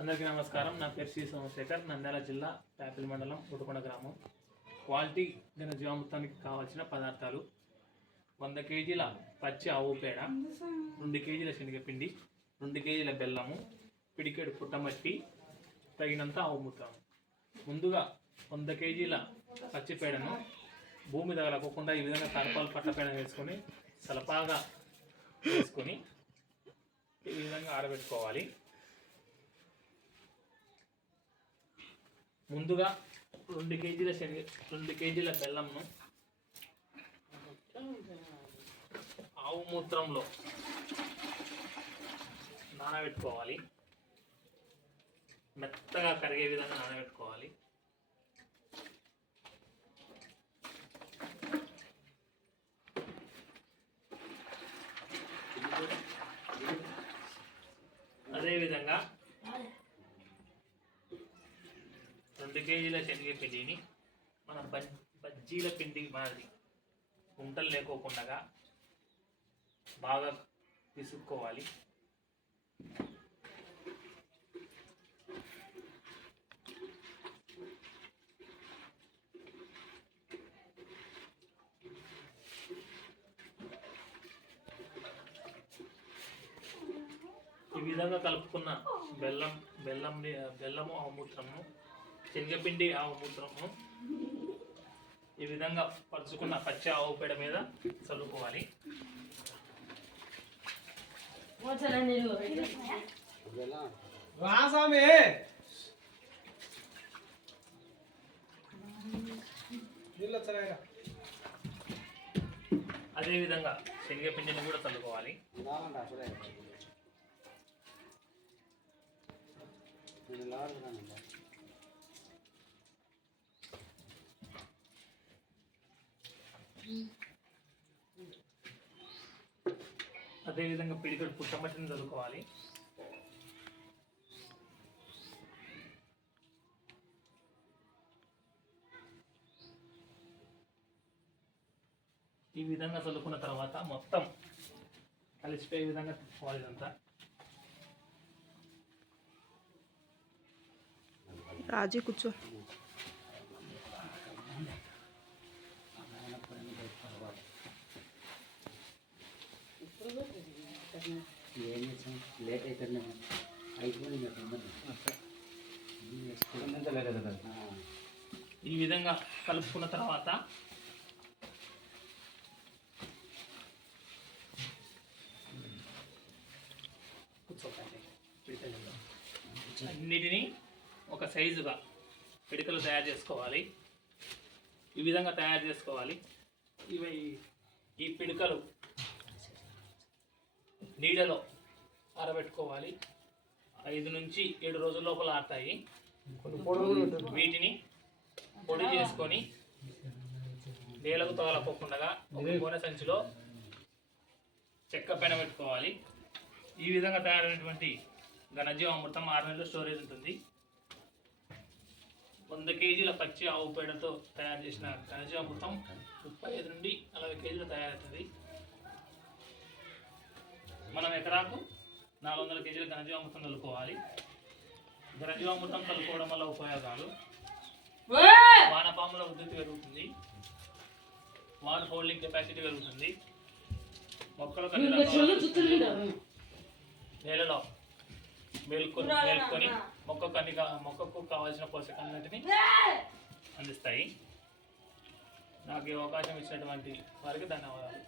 అందరికీ నమస్కారం. నా పేరు శ్రీ సోమశేఖర్, నంద్యాల జిల్లా ప్యాపిల్ మండలం ఉటుకొండ గ్రామం. క్వాలిటీ ఘనజీవామృతానికి కావాల్సిన పదార్థాలు: 100 కేజీల పచ్చి ఆవు పేడ, 2 కేజీల శనగపిండి, 2 కేజీల బెల్లము, పిడికెడు పుట్టమట్టి, తగినంత ఆవు మూత్రం. ముందుగా 100 కేజీల పచ్చి పేడను భూమి తగలకుండా ఈ విధంగా కరపాలు పట్టపేడ వేసుకొని సలపాగా వేసుకొని ఈ విధంగా ఆరబెట్టుకోవాలి. ముందుగా 2 కేజీల బెల్లంను ఆవు మూత్రంలో నానబెట్టుకోవాలి. మెత్తగా కరిగే విధంగా నానబెట్టుకోవాలి. అదేవిధంగా 2 కేజీల శనగపిండిని మన బజ్జీల పిండి మాదిరి గుంటలు లేకోకుండా బాగా పిసుక్కోవాలి. ఈ విధంగా కలుపుకున్న బెల్లము ఆవు మూత్రము, శనగపిండి ఆవు మూత్రము ఈ విధంగా పరుచుకున్న పచ్చి ఆవు పేడ మీద చల్లుకోవాలి. అదేవిధంగా శనగపిండిని కూడా చల్లుకోవాలి. అదేవిధంగా పిడికెడు పుట్టమట్టిని చల్లుకోవాలి. ఈ విధంగా చల్లుకున్న తర్వాత మొత్తం కలిసిపోయే విధంగా తిప్పుకోవాలి. ఇదంతా రాజీ కూర్చో. లేట్ అవుతుంది ఈ విధంగా కలుపుకున్న తర్వాత అన్నిటినీ ఒక సైజుగా పిడికలు తయారు చేసుకోవాలి. ఈ విధంగా తయారు చేసుకోవాలి. ఈ పిడికలు నీడలో ఆరబెట్టుకోవాలి. 5 నుంచి 7 రోజుల లోపల ఆరుతాయి. వీటిని పొడి చేసుకొని నేలకు తగలకోకుండా ఒక గోనె సంచిలో చెక్క పైన పెట్టుకోవాలి. ఈ విధంగా తయారైనటువంటి ఘనజీవామృతం 6 నెలలు స్టోరేజ్ ఉంటుంది. 100 కేజీల పచ్చి ఆవు పేడతో తయారు చేసిన ఘనజీవామృతం 35 నుండి 40 కేజీలు తయారవుతుంది. మనం ఎకరాకు 400 కేజీల ఘనజీవామృతం కలుపుకోవాలి. ఘనజీవామృతం కలుపుకోవడం వల్ల ఉపయోగాలు: వానపాముల ఉద్ధృతి పెరుగుతుంది, వాటర్ హోల్డింగ్ కెపాసిటీ పెరుగుతుంది, మొక్కలకు నేలలో మేల్కొని మొక్కకు కావాల్సిన పోషకాలన్నింటినీ అందిస్తాయి. నాకు ఈ అవకాశం ఇచ్చినటువంటి వారికి ధన్యవాదాలు.